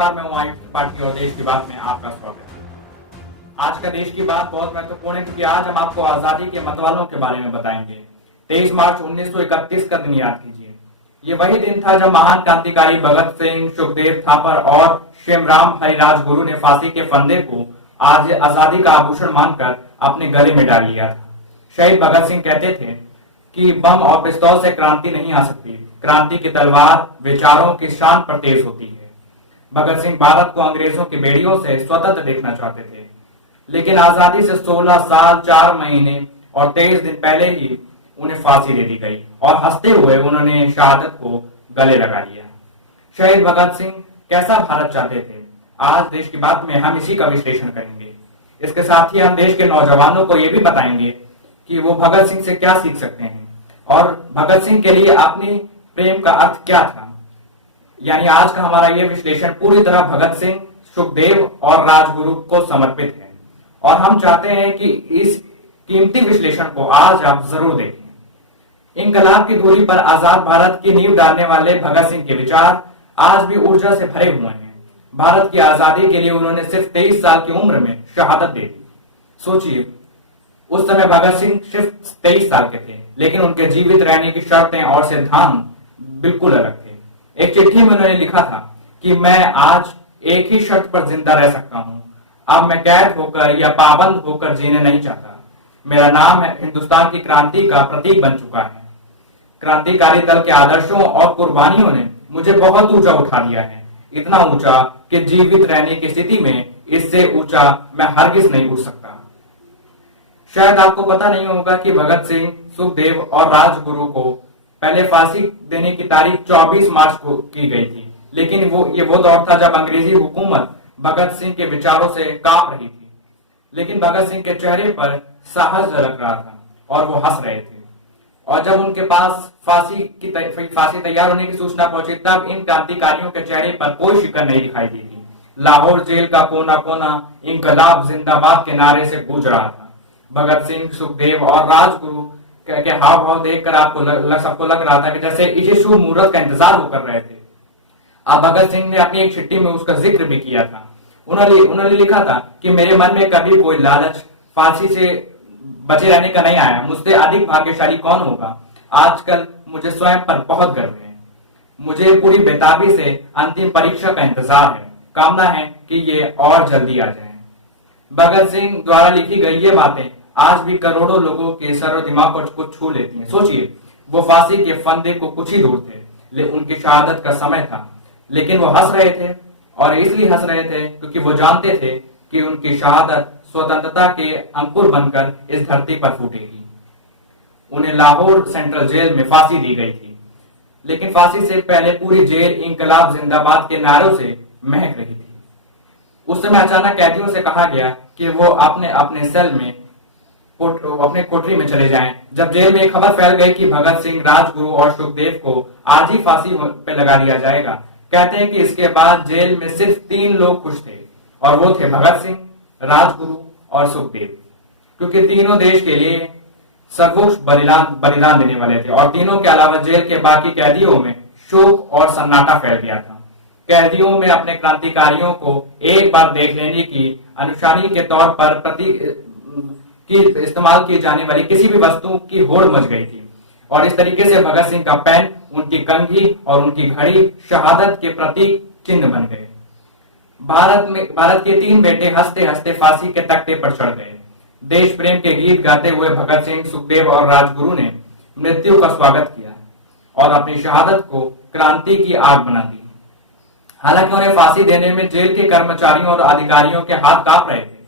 नमस्कार, मैं हूं आईटी पार्टी और देश की बात में आपका स्वागत है। आज का देश की बात बहुत महत्वपूर्ण है क्योंकि आज हम आपको आजादी के मतवालों के बारे में बताएंगे। 23 मार्च 1931 का दिन याद कीजिए। ये वही दिन था जब महान क्रांतिकारी भगत सिंह, सुखदेव थापर और श्यामराव हरिराज गुरु ने फांसी के फंदे को आज आजादी का आभूषण मानकर अपने गले में डाल लिया था। शहीद भगत सिंह कहते थे कि बम और पिस्तौल से क्रांति नहीं आ सकती, क्रांति की तलवार विचारों की शान पर तेज होती है। भगत सिंह भारत को अंग्रेजों की बेड़ियों से स्वतंत्र देखना चाहते थे, लेकिन आजादी से 16 साल 4 महीने और 23 दिन पहले ही उन्हें फांसी दे दी गई और हंसते हुए उन्होंने शहादत को गले लगा लिया। शहीद भगत सिंह कैसा भारत चाहते थे, आज देश की बात में हम इसी का विश्लेषण करेंगे। इसके साथ ही हम देश के नौजवानों को यह भी बताएंगे कि वो भगत सिंह से क्या सीख सकते हैं और भगत सिंह के लिए अपनी प्रेम का अर्थ क्या था। यानी आज का हमारा यह विश्लेषण पूरी तरह भगत सिंह, सुखदेव और राजगुरु को समर्पित है और हम चाहते हैं कि इस कीमती विश्लेषण को आज आप जरूर देखें। इंकलाब की दूरी पर आजाद भारत की नींव डालने वाले भगत सिंह के विचार आज भी ऊर्जा से भरे हुए हैं। भारत की आजादी के लिए उन्होंने सिर्फ 23 साल की उम्र में शहादत दे दी। सोचिए, उस समय भगत सिंह सिर्फ 23 साल के थे, लेकिन उनके जीवित रहने की शर्तें और सिद्धांत बिल्कुल अलग थे। एक चिट्ठी में उन्होंने लिखा था कि मैं आज एक ही शर्त पर जिंदा रह सकता हूं, अब मैं कैद होकर या पाबंद होकर जीने नहीं चाहता। मेरा नाम है हिंदुस्तान की क्रांति का प्रतीक बन चुका है। क्रांतिकारी दल के आदर्शों और कुर्बानियों ने मुझे बहुत ऊंचा उठा दिया है, इतना ऊंचा कि जीवित रहने की स्थिति में इससे ऊंचा मैं हरगिज नहीं उठ सकता। शायद आपको पता नहीं होगा कि भगत सिंह, सुखदेव और राजगुरु को पहले फांसी देने की तारीख 24 मार्च को की गई थी, लेकिन वो दौर था जब अंग्रेजी हुकूमत भगत सिंह के विचारों से कांप रही थी। लेकिन भगत सिंह के चेहरे पर साहस झलक रहा था और वो हंस रहे थे। और जब उनके पास फांसी तैयार होने की सूचना पहुंची, तब इन क्रांतिकारियों के चेहरे पर कोई शिकन नहीं दिखाई दी थी। लाहौर जेल का कोना कोना इंकलाब जिंदाबाद के नारे से गूंज रहा था। भगत सिंह, सुखदेव और राजगुरु के हाव भाव देखकर सबको लग रहा था कि जैसे इसी शुभ मुहूर्त का इंतजार वो कर रहे थे। अब भगत सिंह ने अपनी एक चिट्ठी में उसका जिक्र भी किया था। उन्होंने लिखा था कि मेरे मन में कभी कोई लालच फांसी से बचे रहने का नहीं आया। मुझसे अधिक भाग्यशाली कौन होगा। आजकल मुझे स्वयं पर बहुत गर्व है। मुझे पूरी बेताबी से अंतिम परीक्षा का इंतजार है। कामना है कि ये और जल्दी आ जाए। भगत सिंह द्वारा लिखी गई ये बातें आज भी करोड़ों लोगों के सर और दिमाग को छू लेती हैं। सोचिए, वो फांसी के फंदे को कुछ ही दूर थे, उनकी शहादत का समय था, लेकिन वो हंस रहे थे और इसलिए हंस रहे थे क्योंकि वो जानते थे कि उनकी शहादत स्वतंत्रता के अंकुर बनकर इस धरती पर फूटेगी। उन्हें लाहौर सेंट्रल जेल में फांसी दी गई थी, लेकिन फांसी से पहले पूरी जेल इंकलाब जिंदाबाद के नारों से महक रही थी। उस समय अचानक कैदियों से कहा गया कि वो अपने अपने सेल में अपने कोठरी में चले जाएं। जब जेल में खबर फैल गई कि भगत सिंह, राजगुरु और सुखदेव को आज ही फांसी पे लगा दिया जाएगा, कहते हैं कि इसके बाद जेल में सिर्फ 3 लोग खुश थे और वो थे भगत सिंह, राजगुरु और सुखदेव, क्योंकि तीनों देश के लिए सर्वोच्च बलिदान देने वाले थे। और तीनों के अलावा जेल के बाकी कैदियों में शोक और सन्नाटा फैल गया था। कैदियों में अपने क्रांतिकारियों को एक बार देख लेने की अनुशानी के तौर पर इस्तेमाल की जाने वाली किसी भी वस्तु की होड़ मच गई थी और इस तरीके से भगत सिंह का पेन, उनकी कंघी और उनकी घड़ी शहादत के प्रतीक चिन्ह बन गए। भारत के 3 बेटे हंसते हंसते फांसी के तख्ते पर चढ़ गए। देश प्रेम के गीत गाते हुए भगत सिंह, सुखदेव और राजगुरु ने मृत्यु का स्वागत किया और अपनी शहादत को क्रांति की आग बना दी। हालांकि उन्हें फांसी देने में जेल के कर्मचारियों और अधिकारियों के हाथ कांप रहे थे।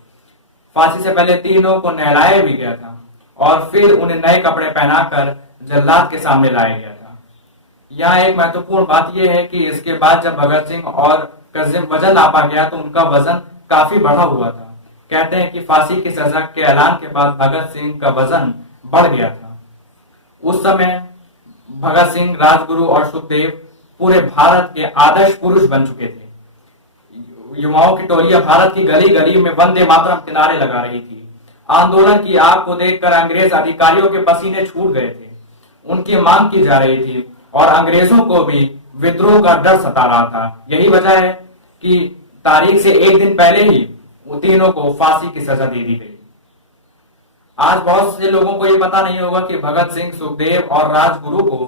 फांसी से पहले तीनों को नहलाया भी गया था और फिर उन्हें नए कपड़े पहनाकर जल्लाद के सामने लाया गया था। यहाँ एक महत्वपूर्ण बात यह है कि इसके बाद जब भगत सिंह और का वजन नापा गया तो उनका वजन काफी बढ़ा हुआ था। कहते हैं कि फांसी की सजा के ऐलान के बाद भगत सिंह का वजन बढ़ गया था। उस समय भगत सिंह, राजगुरु और सुखदेव पूरे भारत के आदर्श पुरुष बन चुके थे। युवाओं की टोलियां भारत की गली गली में वंदे मातरम के नारे लगा रही थी। आंदोलन की आग को देखकर अंग्रेज अधिकारियों के पसीने छूट गए थे। उनकी मांग की जा रही थी और अंग्रेजों को भी विद्रोह का डर सता रहा था। यही वजह है की तारीख से एक दिन पहले ही वो तीनों को फांसी की सजा दे दी गई। आज बहुत से लोगों को ये पता नहीं होगा कि भगत सिंह, सुखदेव और राजगुरु को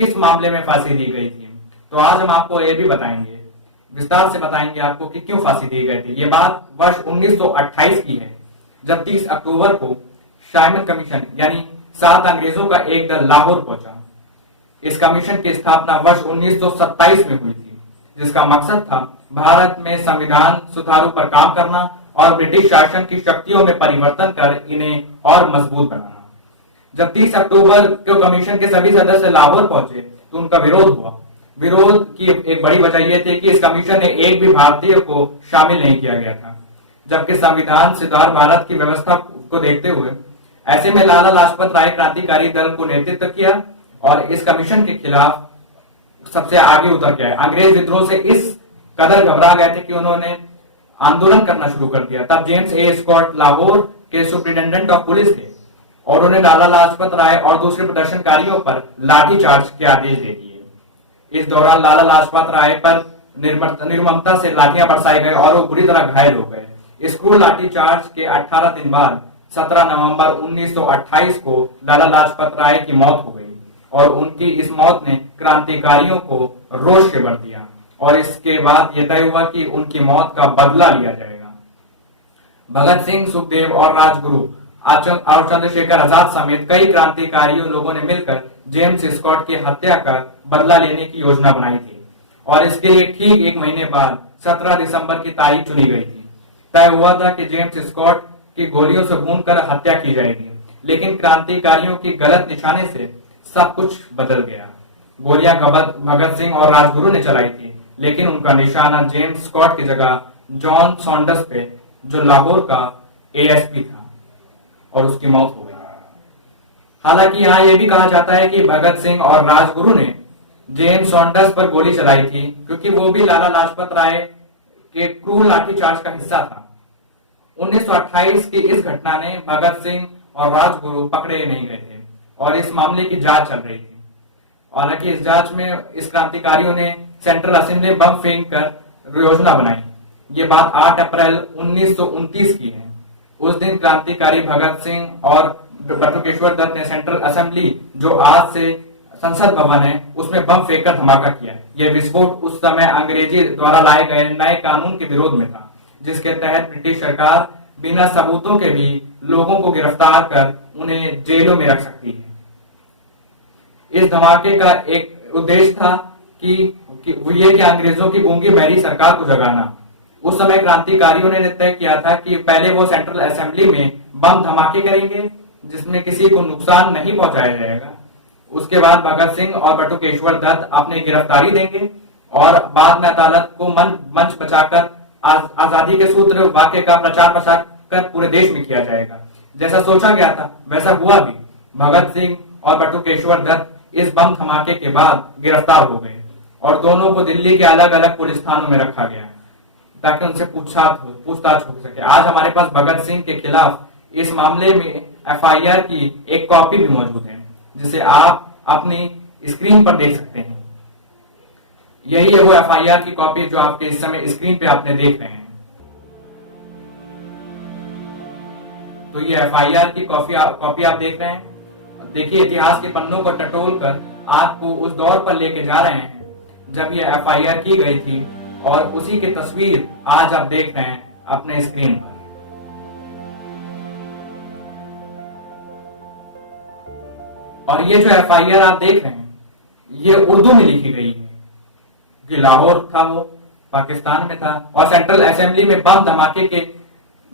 किस मामले में फांसी दी गई थी। तो आज हम आपको ये भी बताएंगे, विस्तार से बताएंगे आपको कि क्यों फांसी दी गई थी। ये बात वर्ष 1928 की है, जब 30 अक्टूबर को साइमन कमीशन यानी 7 अंग्रेजों का एक दल लाहौर पहुंचा। इस कमीशन की स्थापना वर्ष 1927 में हुई थी, जिसका मकसद था भारत में संविधान सुधारों पर काम करना और ब्रिटिश शासन की शक्तियों में परिवर्तन कर इन्हें और मजबूत बनाना। जब 30 अक्टूबर को कमीशन के सभी सदस्य लाहौर पहुंचे तो उनका विरोध हुआ। विरोध की एक बड़ी वजह यह थी कि इस कमीशन ने एक भी भारतीय को शामिल नहीं किया गया था, जबकि संविधान सुधार भारत की व्यवस्था को देखते हुए। ऐसे में लाला लाजपत राय क्रांतिकारी दल को नेतृत्व किया और इस कमीशन के खिलाफ सबसे आगे उतर गए। अंग्रेज विद्रोह से इस कदर घबरा गए थे कि उन्होंने आंदोलन करना शुरू कर दिया। तब जेम्स ए स्कॉट लाहौर के सुप्रिंटेंडेंट ऑफ पुलिस थे और उन्हें लाला लाजपत राय और दूसरे प्रदर्शनकारियों पर लाठीचार्ज के आदेश दे दिए। इस दौरान लाला लाजपत राय पर निर्ममता से लाठियां बरसाई गई और वो बुरी तरह घायल हो गए। इस क्रूर लाठीचार्ज के 18 दिन बाद 17 नवंबर 1928 को लाला लाजपत राय की मौत हो गई और उनकी इस मौत ने क्रांतिकारियों को रोष से भर दिया और इसके बाद यह तय हुआ कि उनकी मौत का बदला लिया जाएगा। भगत सिंह, सुखदेव और राजगुरु और चंद्रशेखर आजाद समेत कई क्रांतिकारियों लोगों ने मिलकर जेम्स स्कॉट की हत्या का बदला लेने की योजना बनाई थी और इसके लिए ठीक एक महीने बाद 17 दिसंबर की तारीख चुनी गई थी। तय हुआ था कि जेम्स स्कॉट की गोलियों से भूनकर हत्या की जाएगी, लेकिन क्रांतिकारियों की गलत निशाने से सब कुछ बदल गया। गोलियां भगत सिंह और राजगुरु ने चलाई थी, लेकिन उनका निशाना जेम्स स्कॉट की जगह जॉन सॉन्डर्स पे, जो लाहौर का एएसपी था, और उसकी मौत हो गई। हालांकि यहाँ यह भी कहा जाता है कि भगत सिंह और राजगुरु ने जेम्स सॉन्डर्स पर गोली चलाई थी क्योंकि वो भी लाला लाजपत राय के क्रूर लाठीचार्ज का हिस्सा था। 1928 की इस घटना ने भगत सिंह और राजगुरु पकड़े नहीं गए थे और इस मामले की जांच चल रही थी। हालांकि इस जांच में इस क्रांतिकारियों ने सेंट्रल असेंबली बम फेंक कर योजना बनाई। ये बात 8 अप्रैल 1929 की है। उस दिन क्रांतिकारी भगत सिंह और बटुकेश्वर दत्त ने सेंट्रल असेंबली, जो आज से संसद भवन है, उसमें बम फेंककर धमाका किया। यह विस्फोट उस समय अंग्रेजी द्वारा लाए गए नए कानून के विरोध में था, जिसके तहत ब्रिटिश सरकार बिना सबूतों के भी लोगों को गिरफ्तार कर उन्हें जेलों में रख सकती है। इस धमाके का एक उद्देश्य था कि अंग्रेजों की गूंगी बहरी सरकार को जगाना। उस समय क्रांतिकारियों ने तय किया था कि पहले वो सेंट्रल असेंबली में बम धमाके करेंगे जिसमें किसी को नुकसान नहीं पहुंचाया जाएगा। उसके बाद भगत सिंह और बटुकेश्वर दत्त अपनी गिरफ्तारी देंगे और बाद में अदालत को मंच बचाकर आजादी के सूत्र वाक्य का प्रचार प्रसार कर पूरे देश में किया जाएगा। जैसा सोचा गया था वैसा हुआ भी। भगत सिंह और बटुकेश्वर दत्त इस बम धमाके के बाद गिरफ्तार हो गए और दोनों को दिल्ली के अलग अलग पुलिस थानों में रखा गया ताकि उनसे पूछताछ हो सके। आज हमारे पास भगत सिंह के खिलाफ इस मामले में एफआईआर की एक कॉपी भी मौजूद है, जिसे आप अपनी स्क्रीन पर देख सकते हैं। यही है वो एफआईआर की कॉपी जो आपके इस समय स्क्रीन पे आपने देख रहे हैं। तो ये एफआईआर की कॉपी आप देख रहे हैं। देखिए, इतिहास के पन्नों को टटोल कर आपको उस दौर पर लेके जा रहे हैं जब ये एफआईआर की गई थी और उसी की तस्वीर आज आप देख रहे हैं अपने स्क्रीन पर। और ये जो एफआईआर आप देख रहे हैं ये उर्दू में लिखी गई है कि लाहौर था, वो पाकिस्तान में था और सेंट्रल असेंबली में बम धमाके के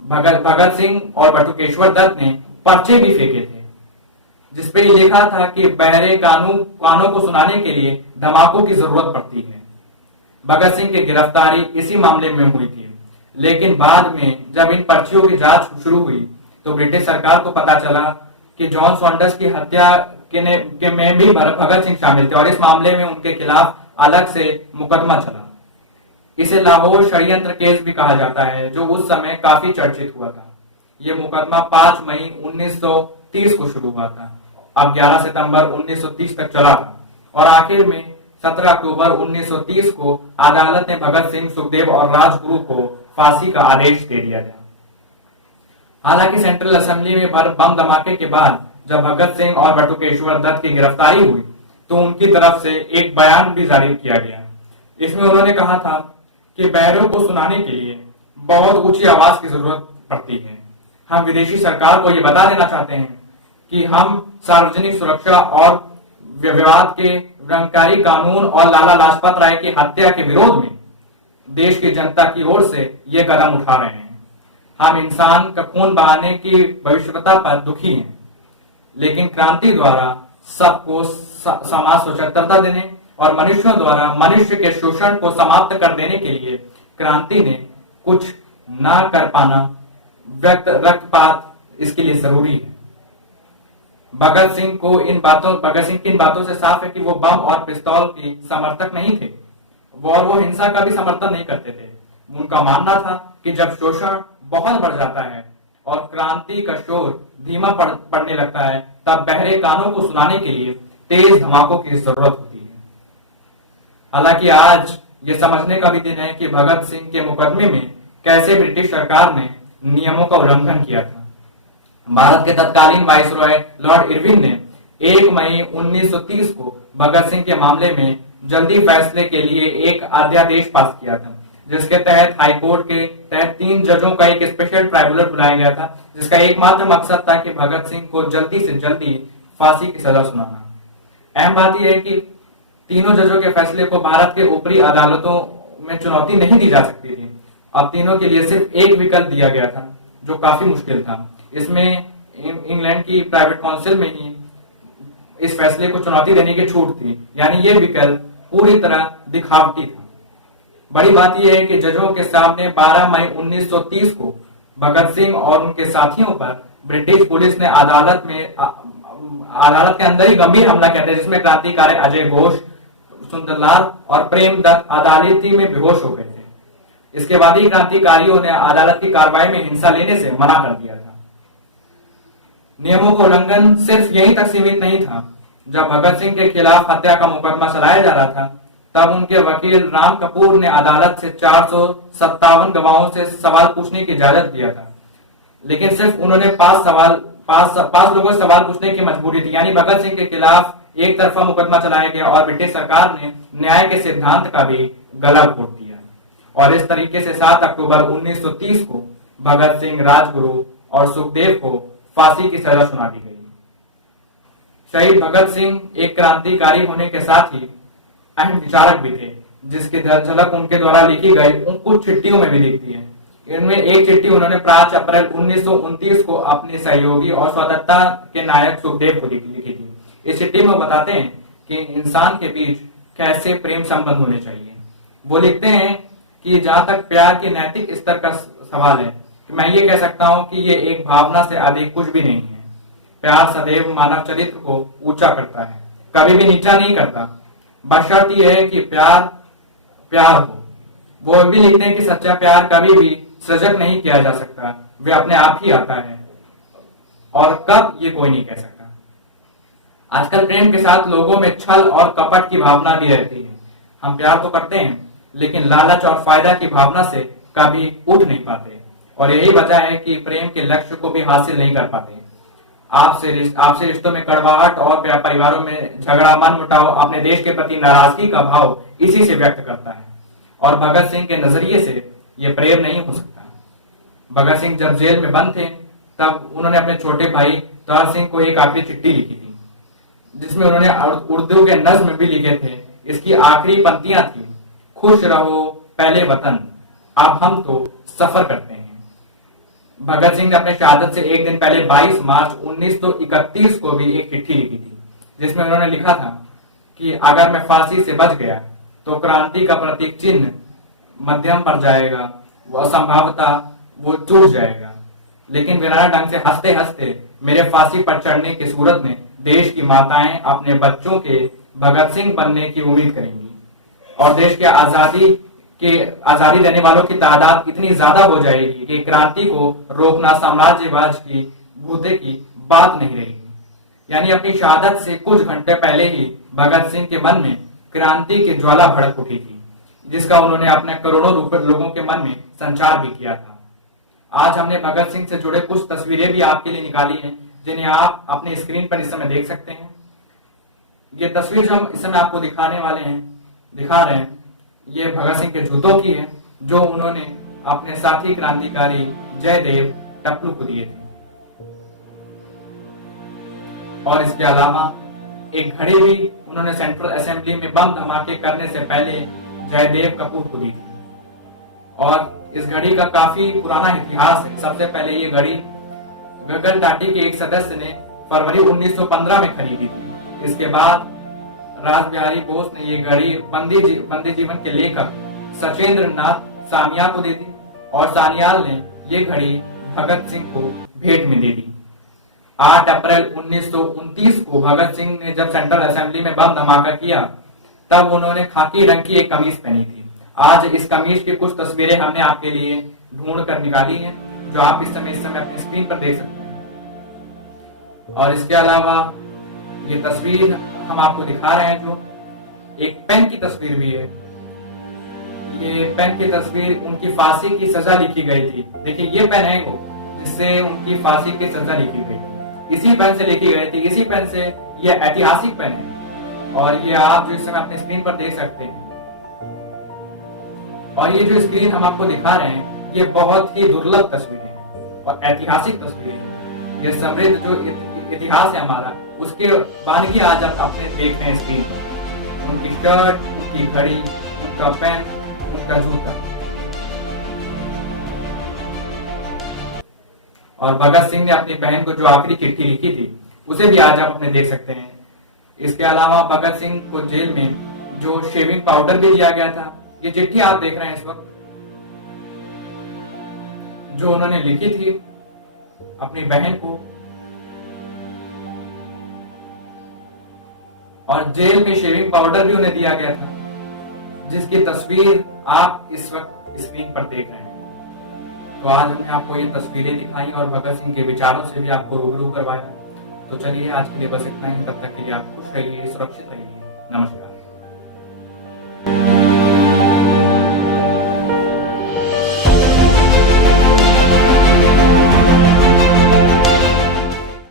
भगत सिंह और बटुकेश्वर दत्त ने पर्चे भी फेंके थे जिसपे लिखा था कि बहरे कानों को सुनाने के लिए धमाकों की जरूरत पड़ती है। भगत सिंह की गिरफ्तारी इसी मामले में हुई थी, लेकिन बाद में जब इन पर्चियों की जांच शुरू हुई तो ब्रिटिश सरकार को पता चला कि जॉन सॉन्डर्स की हत्या के में भी भगत सिंह शामिल थे और इस मामले में उनके खिलाफ अलग से मुकदमा चला। इसे लाहौर षड्यंत्र केस भी कहा जाता है, जो उस समय काफी चर्चित हुआ था। यह मुकदमा 5 मई 1930 को शुरू हुआ था, अब 11 सितंबर 1930 तक चला था और आखिर में 17 अक्टूबर 1930 को अदालत ने भगत सिंह, सुखदेव और राजगुरु को फांसी का आदेश दे दिया था। हालांकि सेंट्रल असेंबली में बम धमाके के बाद जब भगत सिंह और बटुकेश्वर दत्त की गिरफ्तारी हुई तो उनकी तरफ से एक बयान भी जारी किया गया। इसमें उन्होंने कहा था कि बहरों को सुनाने के लिए बहुत ऊंची आवाज की जरूरत पड़ती है। हम विदेशी सरकार को यह बता देना चाहते हैं कि हम सार्वजनिक सुरक्षा और विवाद के विनाशकारी कानून और लाला लाजपत राय की हत्या के विरोध में देश की जनता की ओर से ये कदम उठा रहे हैं। हम इंसान का खून बहाने की भविष्यता पर दुखी हैं, लेकिन क्रांति द्वारा सबको समाज स्वतंत्रता देने और मनुष्यों द्वारा मनुष्य के शोषण को समाप्त कर देने के लिए क्रांति ने कुछ ना कर पाना रक्तपात इसके लिए जरूरी है। भगत सिंह की इन बातों से साफ है कि वो बम और पिस्तौल की समर्थक नहीं थे और वो हिंसा का भी समर्थन नहीं करते थे। उनका मानना था कि जब शोषण बहुत बढ़ जाता है और क्रांति का शोर धीमा पड़ने लगता है, तब बहरे कानों को सुनाने के लिए तेज धमाकों की जरूरत होती है। हालांकि आज ये समझने का भी दिन है कि भगत सिंह के मुकदमे में कैसे ब्रिटिश सरकार ने नियमों का उल्लंघन किया था। भारत के तत्कालीन वाइसरॉय लॉर्ड इरविन ने 1 मई 1930 को भगत सिंह के मामले में जल्दी फैसले के लिए एक अध्यादेश पास किया था, जिसके तहत हाईकोर्ट के तहत 3 जजों का एक स्पेशल ट्राइब्यूनल बुलाया गया था, जिसका एकमात्र मकसद था कि भगत सिंह को जल्दी से जल्दी फांसी की सजा सुनाना। अहम बात यह है कि तीनों जजों के फैसले को भारत के ऊपरी अदालतों में चुनौती नहीं दी जा सकती थी। अब तीनों के लिए सिर्फ एक विकल्प दिया गया था, जो काफी मुश्किल था। इसमें इंग्लैंड की प्राइवेट काउंसिल में ही इस फैसले को चुनौती देने की छूट थी, यानी यह विकल्प पूरी तरह दिखावटी था। बड़ी बात यह है कि जजों के सामने 12 मई 1930 को भगत सिंह और उनके साथियों पर ब्रिटिश पुलिस ने अदालत के अंदर ही गंभीर हमला किया था, जिसमें क्रांतिकारी अजय घोष, सुंदरलाल और प्रेम दत्त अदालती में बेहोश हो गए थे। इसके बाद ही क्रांतिकारियों ने अदालत की कार्रवाई में हिस्सा लेने से मना कर दिया था। नियमों का उल्लंघन सिर्फ यहीं तक सीमित नहीं था। जब भगत सिंह के खिलाफ हत्या का मुकदमा चलाया जा रहा था, तब उनके वकील राम कपूर ने अदालत से 457 गवाहों से सवाल पूछने की इजाजत दिया था, लेकिन सिर्फ उन्होंने 5 लोगों से सवाल पूछने की मजबूरी थी। यानी भगत सिंह के खिलाफ एक तरफा मुकदमा चलाया गया और ब्रिटिश सरकार ने न्याय के सिद्धांत का भी गला घोट दिया। और इस तरीके से 7 अक्टूबर 1930 को भगत सिंह, राजगुरु और सुखदेव को फांसी की सजा सुना दी गई। शहीद भगत सिंह एक क्रांतिकारी होने के साथ ही अहम विचारक भी थे, जिसकी झलक उनके द्वारा लिखी गई उन कुछ चिट्ठियों में भी दिखती है। इनमें एक चिट्ठी उन्होंने 5 अप्रैल 1929 को अपने सहयोगी और स्वतंत्रता के नायक सुखदेव को लिखी थी। इस चिट्ठी में बताते हैं कि इंसान के बीच कैसे प्रेम संबंध होने चाहिए। वो लिखते हैं कि जहां तक प्यार के नैतिक स्तर का सवाल है, मैं ये कह सकता हूं कि ये एक भावना से अधिक कुछ भी नहीं है। प्यार सदैव मानव चरित्र को ऊंचा करता है, कभी भी नीचा नहीं करता। बशर्त यह है कि प्यार हो। वो भी लिखते हैं कि सच्चा प्यार कभी भी सृजक नहीं किया जा सकता, वे अपने आप ही आता है, और कब ये कोई नहीं कह सकता। आजकल प्रेम के साथ लोगों में छल और कपट की भावना भी रहती है। हम प्यार तो करते हैं, लेकिन लालच और फायदा की भावना से कभी उठ नहीं पाते, और यही वजह है कि प्रेम के लक्ष्य को भी हासिल नहीं कर पाते। आपसे रिश्तों में कड़वाहट और परिवारों में झगड़ा, मनमुटाव, अपने देश के प्रति नाराजगी का भाव इसी से व्यक्त करता है, और भगत सिंह के नजरिए से यह प्रेम नहीं हो सकता। भगत सिंह जब जेल में बंद थे, तब उन्होंने अपने छोटे भाई दौर सिंह को एक आखिरी चिट्ठी लिखी थी, जिसमें उन्होंने उर्दू के नज्म भी लिखे थे। इसकी आखिरी पंक्तियां थी, खुश रहो पहले वतन, अब हम तो सफर करते हैं। भगत सिंह ने अपने शहादत से एक दिन पहले 22 मार्च 1931 को भी एक चिट्ठी लिखी थी, जिसमें उन्होंने लिखा था कि अगर मैं फांसी से बच गया तो क्रांति का प्रतीक चिन्ह मध्यम पर जाएगा, वह संभावता वो टूट जाएगा, लेकिन वीराना ढंग से हंसते हंसते मेरे फांसी पर चढ़ने की सूरत में देश की माताएं अपने बच्चों के भगत सिंह बनने की उम्मीद करेंगी, और देश के आजादी देने वालों की तादाद इतनी ज्यादा हो जाएगी कि क्रांति को रोकना साम्राज्यवाद की भूते की बात नहीं रहेगी। यानी अपनी शहादत से कुछ घंटे पहले ही भगत सिंह के मन में क्रांति की ज्वाला भड़क उठी थी, जिसका उन्होंने अपने करोड़ों लोगों के मन में संचार भी किया था। आज हमने भगत सिंह से जुड़े कुछ तस्वीरें भी आपके लिए निकाली हैं, जिन्हें आप अपने स्क्रीन पर इस समय देख सकते हैं। ये तस्वीर जो हम इस समय आपको दिखा रहे हैं, ये भगत सिंह के जूतों की है, जो उन्होंने अपने साथी क्रांतिकारी जयदेव टपलू को दिए थे। और इसके अलावा एक घड़ी भी उन्होंने सेंट्रल असेंबली में बम धमाके करने से पहले जयदेव कपूर को दी थी। और इस घड़ी का काफी पुराना इतिहास है। सबसे पहले ये घड़ी गगन टाटी के एक सदस्य ने फरवरी 1915 में खरीदी थी। इसके बाद राज बिहारी बोस ने ये घड़ी बंदी जीवन के लेखक सचेंद्र नाथ सानियाल को दे दी, और सानियाल ने ये घड़ी भगत सिंह को भेंट में दे दी। 8 अप्रैल 1929 को भगत सिंह ने जब सेंट्रल असेंबली में बम धमाका किया, तब उन्होंने खाकी रंग की एक कमीज पहनी थी। आज इस कमीज की कुछ तस्वीरें हमने आपके लिए ढूंढ कर निकाली हैं, जो आप इस समय अपनी स्क्रीन पर देख सकते हैं। और इसके अलावा ये तस्वीर हम आपको दिखा रहे हैं, जो एक पेन की तस्वीर भी है। ये पेन की तस्वीर उनकी फांसी की सजा लिखी गई थी। देखिए, ये पेन है वो जिससे उनकी फांसी की सजा लिखी गई, इसी पेन से लिखी गई थी, इसी पेन से। ये ऐतिहासिक पेन है, और ये आप जो इस समय अपने स्क्रीन पर देख सकते हैं। और ये जो स्क्रीन हम आपको दिखा रहे हैं, ये बहुत ही दुर्लभ तस्वीर है और ऐतिहासिक तस्वीर है। ये समृद्ध जो इतिहास है हमारा, उसके बानगी आज आप अपने देख रहे हैं स्क्रीन पर। उनकी शर्ट, उनकी घड़ी, उनका पेन, उनका जूता। और भगत सिंह ने अपनी बहन को जो आखिरी चिट्ठी लिखी थी, उसे भी आज आप अपने देख सकते हैं। इसके अलावा भगत सिंह को जेल में जो शेविंग पाउडर भी दिया गया था, ये चिट्ठी आप देख रहे हैं इस वक्त, जो उन्होंने लिखी थी अपनी बहन को। और जेल में शेविंग पाउडर भी उन्हें दिया गया था, जिसकी तस्वीर आप इस वक्त स्क्रीन पर देख रहे हैं। तो आज हमने आपको ये तस्वीरें दिखाई और भगत सिंह के विचारों से भी आपको रूबरू करवाया। तो चलिए, आज के लिए बस इतना ही। तब तक के लिए आप खुश रहिए, सुरक्षित रहिए। नमस्कार।